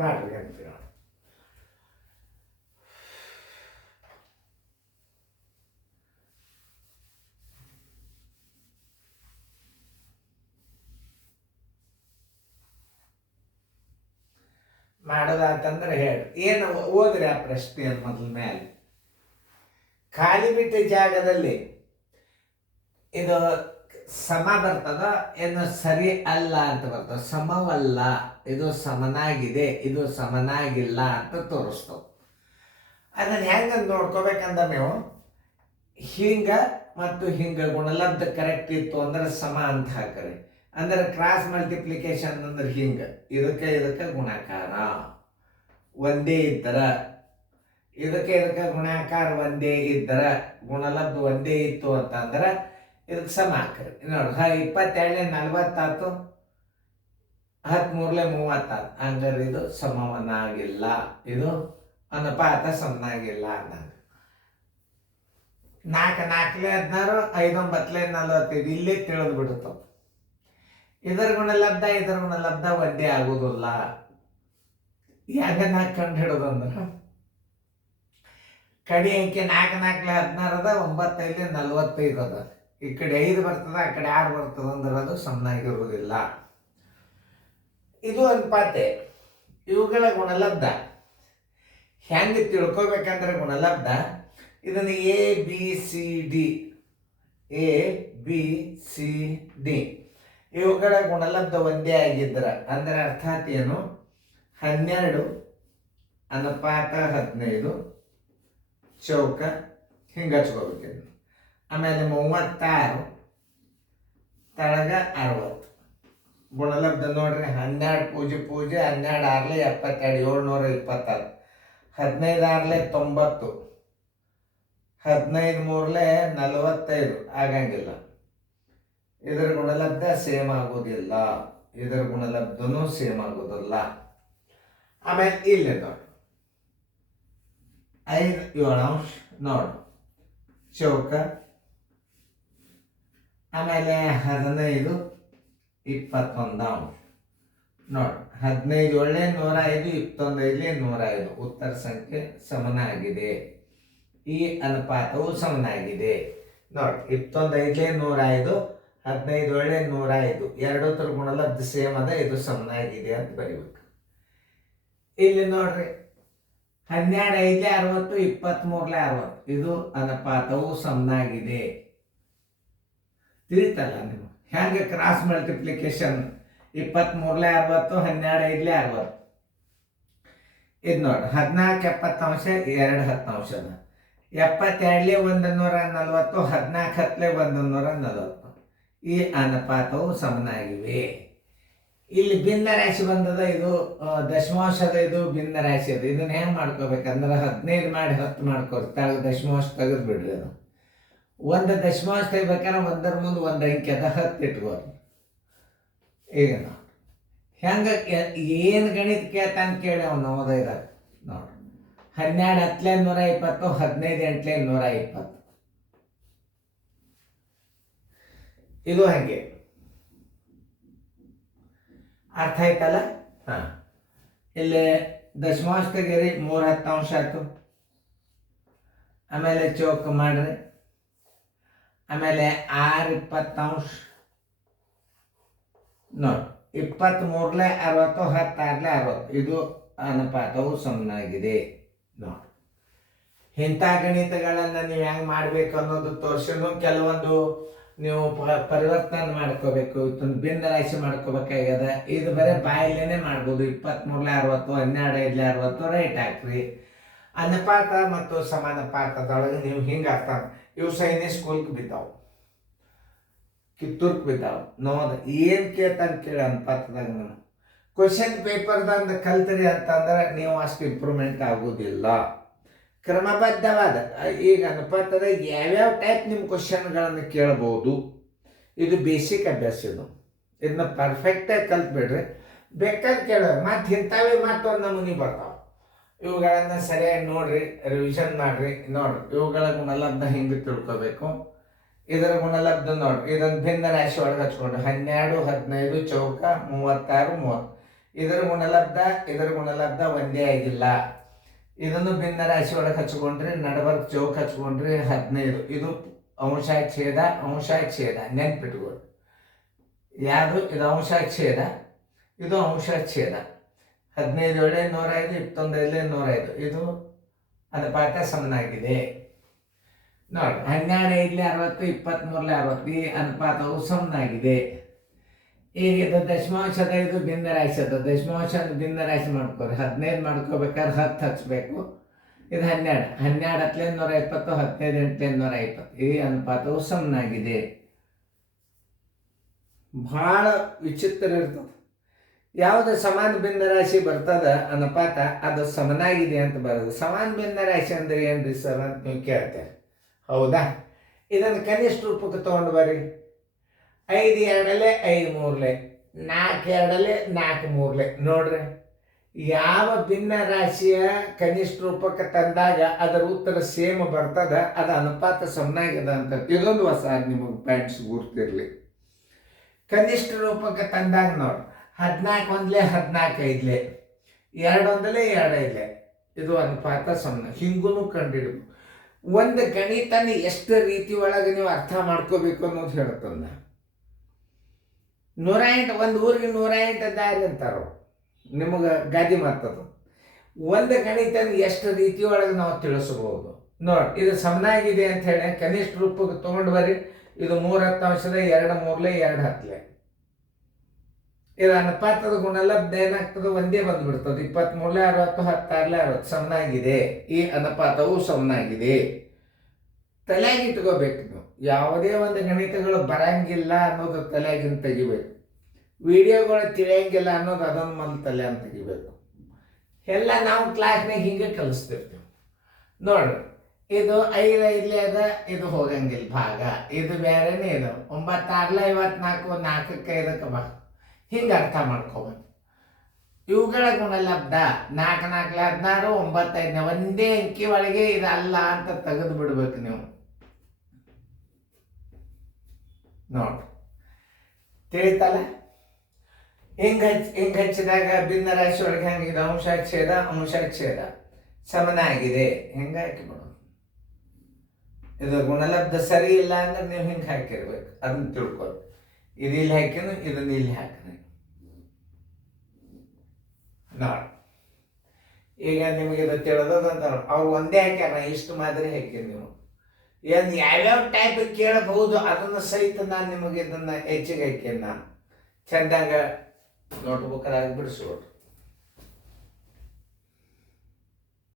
ಮಾಡ್ರಿ ಅಂತೀವಿ. ಮಾಡೋದಾತಂದ್ರೆ ಹೇಳಿ ಏನು ಓದ್ರಿ ಆ ಪ್ರಶ್ನೆಯನ್ನು ಮೊದಲ ಮೇಲೆ. ಖಾಲಿ ಬಿಟ್ಟ ಜಾಗದಲ್ಲಿ ಇದು ಸಮ ಬರ್ತದ ಏನು ಸರಿ ಅಲ್ಲ ಅಂತ ಬರ್ತದ. ಸಮವಲ್ಲ, ಇದು ಸಮನಾಗಿದೆ, ಇದು ಸಮನಾಗಿಲ್ಲ ಅಂತ ತೋರಿಸ್ತವೆ. ಅದನ್ನು ಹೆಂಗೆ ನೋಡ್ಕೋಬೇಕಂದ್ರೆ ನೀವು ಹಿಂಗ ಮತ್ತು ಹಿಂಗ ಗುಣಲಬ್ಧ ಕರೆಕ್ಟ್ ಇತ್ತು ಅಂದ್ರೆ ಸಮ ಅಂತ ಹಾಕ್ರಿ. ಅಂದ್ರೆ ಕ್ರಾಸ್ ಮಲ್ಟಿಪ್ಲಿಕೇಶನ್ ಅಂದ್ರೆ ಹಿಂಗ ಇದಕ್ಕೆ ಗುಣಾಕಾರ ಒಂದೇ ಇದ್ದರ, ಇದಕ್ಕೆ ಗುಣಾಕಾರ ಒಂದೇ ಇದ್ದರ, ಗುಣಲಬ್ಧ ಒಂದೇ ಇತ್ತು ಅಂತಂದ್ರೆ ಇದಕ್ಕೆ ಸಮ ಹಾಕ್ರಿ. ನೋಡಿ 22 40 ಆಯ್ತು, 13 30 ಹಂಗಾರೆ ಇದು ಸಮವನ್ನಾಗಿಲ್ಲ, ಇದು ಅನುಪಾತ ಸಮನಾಗಿಲ್ಲ ಅನ್ನೋದು. 4 4 16 5 9 45 ಇಲ್ಲೇ ತಿಳಿದು ಬಿಡುತ್ತವೆ. ಇದರ ಗುಣಲಬ್ಧ ಒಂದೇ ಆಗುವುದಿಲ್ಲ. ಯಾಕೆ 4 ಕಂಡು ಹಿಡೋದಂದ್ರೆ ಕಡಿ ಅಂಕೆ 4 4 16 ಅದ, 9 5 45 ಅದ. ಈ ಕಡೆ 5 ಬರ್ತದ, ಆ ಕಡೆ 6 ಬರ್ತದ ಅಂದ್ರೆ ಅದು ಸಮನಾಗಿರುವುದಿಲ್ಲ. ಇದು ಅನುಪಾತೆ. ಇವುಗಳ ಗುಣಲಬ್ಧ ಹೆಂಗೆ ತಿಳ್ಕೊಬೇಕಂದ್ರೆ ಗುಣಲಬ್ಧ ಇದನ್ನು ABCD ಇವುಗಳ ಗುಣಲಬ್ಧ ಒಂದೇ ಆಗಿದ್ರ ಅಂದ್ರೆ ಅರ್ಥಾತ್ ಏನು, 12 ಅನುಪಾತ 15 ಚೌಕ ಹಿಂಗೆ ಹಚ್ಕೋಬೇಕಿದ್ರು. ಆಮೇಲೆ 36 ತಳಗ 60 ಗುಣಲಬ್ಧ ನೋಡ್ರಿ. 12 ಪೂಜೆ 12 6 72 726, 15 6 90, 15 3 45 ಆಗಂಗಿಲ್ಲ. ಇದರ ಗುಣಲಬ್ಧ ಸೇಮ್ ಆಗೋದಿಲ್ಲ, ಇದರ ಗುಣಲಬ್ಧನೂ ಸೇಮ್ ಆಗೋದಿಲ್ಲ. ಆಮೇಲೆ ಇಲ್ಲಿ ನೋಡಿ 5 7 ಅಂಶ ನೋಡು ಚೌಕ. ಆಮೇಲೆ 15 21 ಅಂಶ ನೋಡಿ. 15 ಒಳ್ಳೆ 105, 21 105 ಉತ್ತರ ಸಂಖ್ಯೆ ಸಮನಾಗಿದೆ. ಈ ಅನುಪಾತವು ಸಮನಾಗಿದೆ ನೋಡಿ. 21 105, 15 ಒಳ್ಳೆ 105 ಎರಡೂತರ ಗುಣಲಬ್ಧ ಸೇಮ್ ಅದ, ಇದು ಸಮನಾಗಿದೆ ಅಂತ ಬರೀಬೇಕು. ಇಲ್ಲಿ ನೋಡ್ರಿ 12 5 60, 23 60 ಇದು ಅನುಪಾತವು ಸಮನಾಗಿದೆ. ತಿಳಿತಲ್ಲ ನೀವು ಹೆಂಗೆ ಕ್ರಾಸ್ ಮಲ್ಟಿಪ್ಲಿಕೇಶನ್. 23 60, 12 5 60 ಇದು ನೋಡಿ. 14 70 ಅಂಶ 2 10 ಅಂಶ ಅದ. 72 140, 14 140 ಈ ಅನುಪಾತವು ಸಮನಾಗಿವೆ. ಇಲ್ಲಿ ಭಿನ್ನ ರಾಶಿ ಬಂದದ, ಇದು ದಶಮಾಂಶದ, ಇದು ಭಿನ್ನ ರಾಶಿ ಅದು. ಇದನ್ನ ಹೆಂಗೆ ಮಾಡ್ಕೋಬೇಕಂದ್ರೆ 15 ಮಾಡಿ 10 ಮಾಡ್ಕೊರಿ, ದಶಮಾಂಶ ತೆಗೆದು ಬಿಡ್ರಿ. ಅದು ಒಂದು ದಶಮಾಂಶ ತೆಗಿಬೇಕಾದ್ರೆ ಒಂದರ ಮುಂದೆ ಒಂದು ಅಂಕೆ ಅದ, 10 ಇಟ್ಕೋರಿ. ಈಗ ನೋಡಿ ಹೆಂಗೆ ಏನು ಗಣಿತ ಕೇಳ್ತಾನೆ ಕೇಳಿ ಅವ್ನು ನವೋದಯದಾಗ ನೋಡ್ರಿ. 12 10 120, 15 8 120 ಇದು ಹಂಗೆ ಅರ್ಥ ಆಯ್ತಲ್ಲ. ಇಲ್ಲಿ ದಶಮಾಂಶ ತೆಗೀರಿ, 3 10 ಅಂಶ ಆಯ್ತು. ಆಮೇಲೆ ಚೌಕ ಮಾಡ್ರಿ. ಆಮೇಲೆ 6 20 ಅಂಶ ನೋಡಿ. 23 60, 10 6 60 ಇದು ಅನುಪಾತವು ಸಮನಾಗಿದೆ ನೋಡಿ. ಇಂಥ ಗಣಿತಗಳನ್ನು ನೀವು ಹೆಂಗೆ ಮಾಡ್ಬೇಕು ಅನ್ನೋದು ತೋರಿಸಿದ್ರು. ಕೆಲವೊಂದು ನೀವು ಪರಿವರ್ತನೆ ಮಾಡ್ಕೋಬೇಕು, ಇದೊಂದು ಭಿನ್ನ ರಾಶಿ ಮಾಡ್ಕೋಬೇಕಾಗ್ಯದ. ಇದು ಬರೀ ಬಾಯಲ್ಲೇನೆ ಮಾಡ್ಬೋದು. 23 60, 12 5 60 ರೈಟ್ ಹಾಕ್ರಿ. ಅನುಪಾತ ಮತ್ತು ಸಮಾನುಪಾತದೊಳಗೆ ನೀವು ಹಿಂಗೆ ಅರ್ಥ. ಇವು ಸೈನಿಕ್ ಸ್ಕೂಲ್ಗೆ ಬಿದ್ದಾವೆ, ಕಿತ್ತೂರ್ಗೆ ಬಿದ್ದಾವೆ. ನೋದ ಏನು ಕೇಳ್ತಾನೆ ಕೇಳಿ ಅನುಪಾತದಾಗ. ನಾವು ಕ್ವಶನ್ ಪೇಪರ್ದಂದು ಕಲ್ತ್ರಿ ಅಂತಂದ್ರೆ ನೀವು ಅಷ್ಟು ಇಂಪ್ರೂವ್ಮೆಂಟ್ ಆಗೋದಿಲ್ಲ. ಕ್ರಮಬದ್ಧವಾದ ಈಗ ಅನುಪಾತದ ಯಾವ್ಯಾವ ಟೈಪ್ ನಿಮ್ಮ ಕ್ವಶನ್ಗಳನ್ನು ಕೇಳ್ಬೋದು. ಇದು ಬೇಸಿಕ್ ಅಭ್ಯಾಸ. ಇದನ್ನ ಪರ್ಫೆಕ್ಟಾಗಿ ಕಲ್ತ್ಬಿಡ್ರಿ. ಬೇಕಾದ್ರೆ ಕೇಳೋ ಮತ್ತು ಇಂಥವೇ ಮತ್ತೊಂದು ನಮೂನಿ ಬರ್ತಾವೆ. ಇವುಗಳನ್ನು ಸರಿಯಾಗಿ ನೋಡ್ರಿ, ರಿವಿಷನ್ ಮಾಡ್ರಿ. ನೋಡ್ರಿ ಇವುಗಳ ಗುಣಲಬ್ಧ ಹಿಂಗೆ ತಿಳ್ಕೊಬೇಕು. ಇದರ ಗುಣಲಬ್ಧ ನೋಡ್ರಿ. ಇದೊಂದು ಭಿನ್ನ ರಾಶಿ ಒಳಗೆ ಹಚ್ಕೊಂಡು 12 15 ಚೌಕ 36 30 ಇದರ ಗುಣಲಬ್ಧ ಒಂದೇ ಆಗಿಲ್ಲ. ಇದನ್ನು ಭಿನ್ನ ರಾಶಿ ಒಳಗೆ ಹಚ್ಕೊಂಡ್ರೆ ನಡಬರ್ಕ್ ಚೌಕ್ ಹಚ್ಕೊಂಡ್ರೆ 15. ಇದು ಅಂಶಾಚ್ಛೇದ ನೆನ್ಪಿಟ್ಕೊಳ್ಳಿ. ಯಾವುದು ಇದು ಅಂಶಾಚ್ಛೇದ, ಇದು ಅಂಶಾಚ್ಛೇದ. 15 × 105, 21 × 105. ಇದು ಅನುಪಾತ ಸಮನಾಗಿದೆ ನೋಡಿ. 12 × 60, 23 × 60. ಈ ಅನುಪಾತವು ಸಮನಾಗಿದೆ. ಈಗ ಇದು ದಶಮಾಂಶದ, ಇದು ಭಿನ್ನ ರಾಶಿ ಅದ. ದಶಮಾಂಶ ಭಿನ್ನ ರಾಶಿ ಮಾಡ್ಕೋರಿ. 15 ಮಾಡ್ಕೋಬೇಕಾದ್ರೆ 10 ಹಚ್ಬೇಕು. ಇದು 12. 12 × 120, 15 × 120. ಈ ಅನುಪಾತವು ಸಮನಾಗಿದೆ. ಬಹಳ ವಿಚಿತ್ರ ಇರ್ತದೆ. ಯಾವುದು ಸಮಾನ ಭಿನ್ನ ರಾಶಿ ಬರ್ತದ ಅನುಪಾತ ಅದು ಸಮನಾಗಿದೆ ಅಂತ ಬರೋದು. ಸಮಾನ ಭಿನ್ನ ರಾಶಿ ಅಂದ್ರೆ ಏನ್ರಿ ಸರ್ ಅಂತ ನೀವು ಕೇಳ್ತೇವೆ. ಹೌದಾ? ಇದನ್ನು ಕನಿಷ್ಠ ರೂಪಕ್ಕೆ ತಗೊಂಡು ಬರ್ರಿ. 5 2 5 3 4 2 4 3 ನೋಡ್ರಿ. ಯಾವ ಭಿನ್ನ ರಾಶಿಯ ಕನಿಷ್ಠ ರೂಪಕ್ಕೆ ತಂದಾಗ ಅದರ ಉತ್ತರ ಸೇಮ್ ಬರ್ತದ ಅದು ಅನುಪಾತ ಸಮನಾಗಿದೆ ಅಂತ. ಇದೊಂದು ಹೊಸ ನಿಮಗೆ ಪಾಯಿಂಟ್ಸ್ ಗುರ್ತಿರ್ಲಿ. ಕನಿಷ್ಠ ರೂಪಕ್ಕೆ ತಂದಾಗ ನೋಡಿ, 14 1 14 5 2 1 2 5. ಇದು ಅನುಪಾತ ಸಮನ. ಹಿಂಗೂ ಕಂಡಿಡ್ಬೇಕು. ಒಂದು ಗಣಿತನ ಎಷ್ಟು ರೀತಿ ಒಳಗೆ ನೀವು ಅರ್ಥ ಮಾಡ್ಕೋಬೇಕು ಅನ್ನೋದು ಹೇಳ್ತಂದ. 108 ಒಂದು ಊರಿಗೆ 108 ದಾರಿ ಅಂತಾರ ನಿಮಗೆ ಗಾದಿ ಮಾತದು. ಒಂದು ಗಣಿತನ ಎಷ್ಟು ರೀತಿ ಒಳಗೆ ನಾವು ತಿಳಿಸಬಹುದು ನೋಡಿ. ಇದು ಸಮನಾಗಿದೆ ಅಂತ ಹೇಳಿ ಕನಿಷ್ಠ ರೂಪಕ್ಕೆ ತಗೊಂಡು ಬರ್ರಿ. ಇದು 3 10 2 3 2 10. ಇದು ಅನುಪಾತದ ಗುಣಲಬ್ಧ ಏನಾಗ್ತದೆ ಒಂದೇ ಬಂದ್ಬಿಡ್ತದೆ. 23 60 16 60 ಸಮನಾಗಿದೆ. ಈ ಅನುಪಾತವು ಸಮನಾಗಿದೆ. ತಲೆಯಾಗಿ ಇಟ್ಕೋಬೇಕು ನೀವು. ಯಾವುದೇ ಒಂದು ಗಣಿತಗಳು ಬರಂಗಿಲ್ಲ ಅನ್ನೋದು ತಲೆಯಾಗಿನ ತೆಗಿಬೇಕು. ವಿಡಿಯೋಗಳು ತಿಳಿಯಂಗಿಲ್ಲ ಅನ್ನೋದು ಅದೊಂದು ಮಂದಿ ತಲೆ ಅಂತ ತೆಗಿಬೇಕು. ಎಲ್ಲ ನಾವು ಕ್ಲಾಸ್ನಾಗ ಹಿಂಗೆ ಕಲಿಸ್ತಿರ್ತೀವಿ ನೋಡ್ರಿ. ಇದು 5 5 ಅದ, ಇದು ಹೋಗಂಗಿಲ್ಲ ಭಾಗ. ಇದು ಬೇರೆನೇ. ಇದು 9 6 54 4 5 ಬಾ. ಹಿಂಗೆ ಅರ್ಥ ಮಾಡ್ಕೋಬೇಕು. ಇವುಗಳ ಗುಣಲಬ್ಧ 4 4 16 9 5 ಒಂದೇ ಅಂಕಿ ಒಳಗೆ ಇದಲ್ಲ ಅಂತ ತೆಗೆದು ಬಿಡ್ಬೇಕು ನೀವು ನೋಡಿ. ತಿಳಿತಲ್ಲ? ಹಿಂಗೆ ಹಚ್ಚಿದಾಗ ಭಿನ್ನ ರಾಶಿ ಒಳಗೆ ಹೆಂಗಿದೆ? ಅಂಶಾಚ್ಛೇದ ಸಮನಾಗಿದೆ. ಹಿಂಗೆ ಹಾಕಿಬಿಡೋದು. ಇದು ಗುಣಲಬ್ಧ ಸರಿ ಇಲ್ಲ ಅಂದ್ರೆ ನೀವು ಹಿಂಗೆ ಹಾಕಿರ್ಬೇಕು. ಅದನ್ನ ತಿಳ್ಕೊಳ್ಳಿ. ಇದು ಇಲ್ಲಿ ಹಾಕಿನು, ಇದನ್ನ ಇಲ್ಲಿ ಹಾಕಿನ ನೋಡಿ. ಈಗ ನಿಮಗೆ ಇದು ತಿಳಿದಂತ ಅವ್ರು ಒಂದೇ ಹಾಕ್ಯಾರ, ಇಷ್ಟು ಮಾದರಿ ಹಾಕಿರಿ ನೀವು. ಏನು ಯಾವ್ಯಾವ ಟೈಪ್ ಕೇಳಬಹುದು ಅದನ್ನು ಸಹಿತ ನಾನು ನಿಮಗೆ ಇದನ್ನು ಹೆಚ್ಚಿಗೆ ಹಾಕೀನಿ. ನಾನು ಚೆಂದಂಗ ನೋಟ್ಬುಕ್ಕರಾಗಿ ಬಿಡಿಸ್ಬಿಡ್ರಿ.